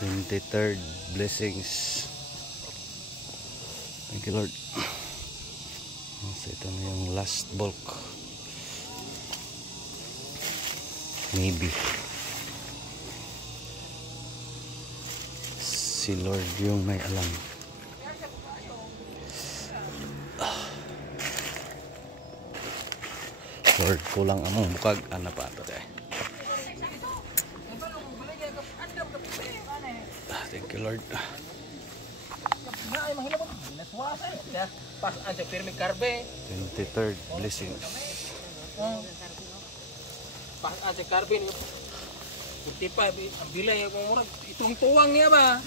23rd blessings. Thank you Lord. So ito na yung last bulk. Maybe si Lord yung may alam. Lord, kulang among bukag ana pa ato dai. Thank you Lord. Pas aja firme karbe. 23rd blessings. Pas aja karbe ni. Puti pa bila ya mo itong tuwang niya ba?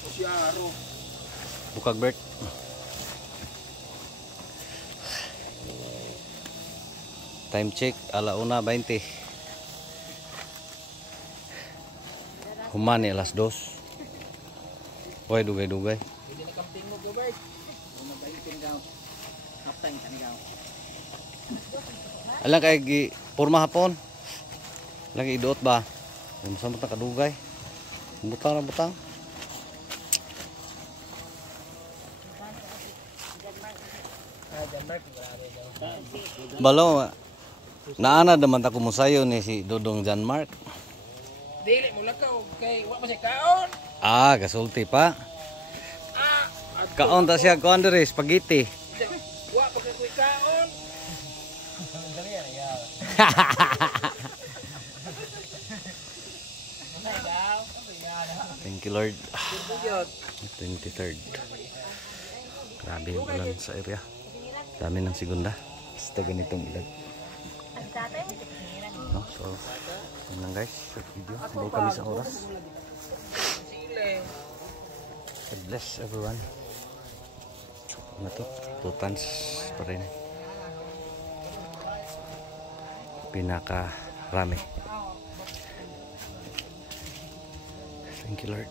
O si Aro. Bukag Bert. Time check, 1:20. Humani alas 2. Oy, dugay-dugay. Hindi na kamping mo Gobert. Ano ba yung gaw? Kaptang kanigaw. Alang kay gi porma hapon. Lagi iduot ba? Yung samot na kadugay. Butang na butang. Balo, naana naman ta kumusayo ni si Dodong John Mark. Dili mo lakaw kay wa man siya kaon. Ah, kasulti pa. Kaon ta siya kuan diri spaghetti. Wa pa kay kaon. Dali ya. Thank you Lord. 23rd. Grabe yung ulan sa area. Dami ng segunda. Basta ganitong edad. No? So, yun lang guys. Short video. Bago kami sa oras. God bless everyone. Ano to? 2 tons pa rin. Pinaka rami. Thank you Lord.